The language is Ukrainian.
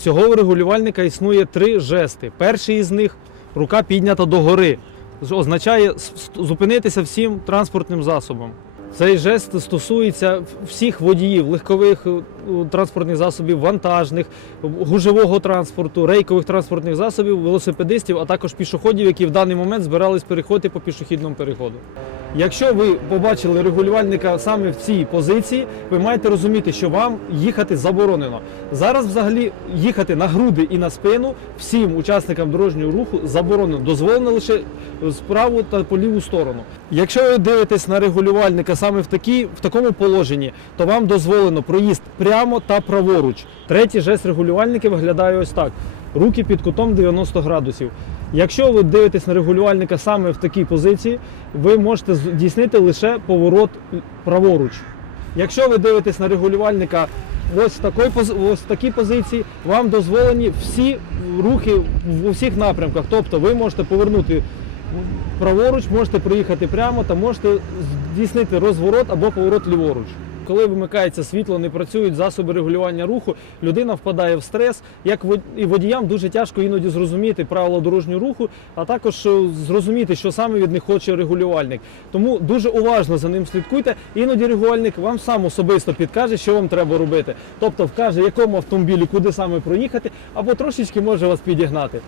Всього у регулювальника існує три жести. Перший із них рука піднята догори. Означає зупинитися всім транспортним засобом. Цей жест стосується всіх водіїв, легкових е, транспортних засобів, вантажних, гужевого транспорту, рейкових транспортних засобів, велосипедистів, а також пішоходів, які в даний момент збирались переходити по пішохідному переходу. Якщо ви побачили регулювальника саме в цій позиції, ви маєте розуміти, що вам їхати заборонено. Зараз взагалі їхати на груди і на спину всім учасникам дорожнього руху заборонено. Дозволено лише з праву та по ліву сторону. Якщо ви дивитесь на регулювальника саме в, такій, в такому положенні, то вам дозволено проїзд прямо та праворуч. Третій жест регулювальника виглядає ось так: руки під кутом 90 градусів. Якщо ви дивитесь на регулювальника саме в такій позиції, ви можете здійснити лише поворот праворуч. Якщо ви дивитесь на регулювальника ось в такій, ось в такій позиції, вам дозволені всі рухи в усіх напрямках. Тобто ви можете повернути праворуч, можете проїхати прямо та можете здійснити розворот або поворот ліворуч. Коли вимикається світло, не працюють засоби регулювання руху, людина впадає в стрес. Як і водіям дуже тяжко іноді зрозуміти правила дорожнього руху, а також е, зрозуміти, що саме від них хоче регулювальник. Тому дуже уважно за ним слідкуйте. Іноді регулювальник вам сам особисто підкаже, що вам треба робити. Тобто вкаже, якому автомобілі куди саме проїхати, або трошечки може вас підігнати.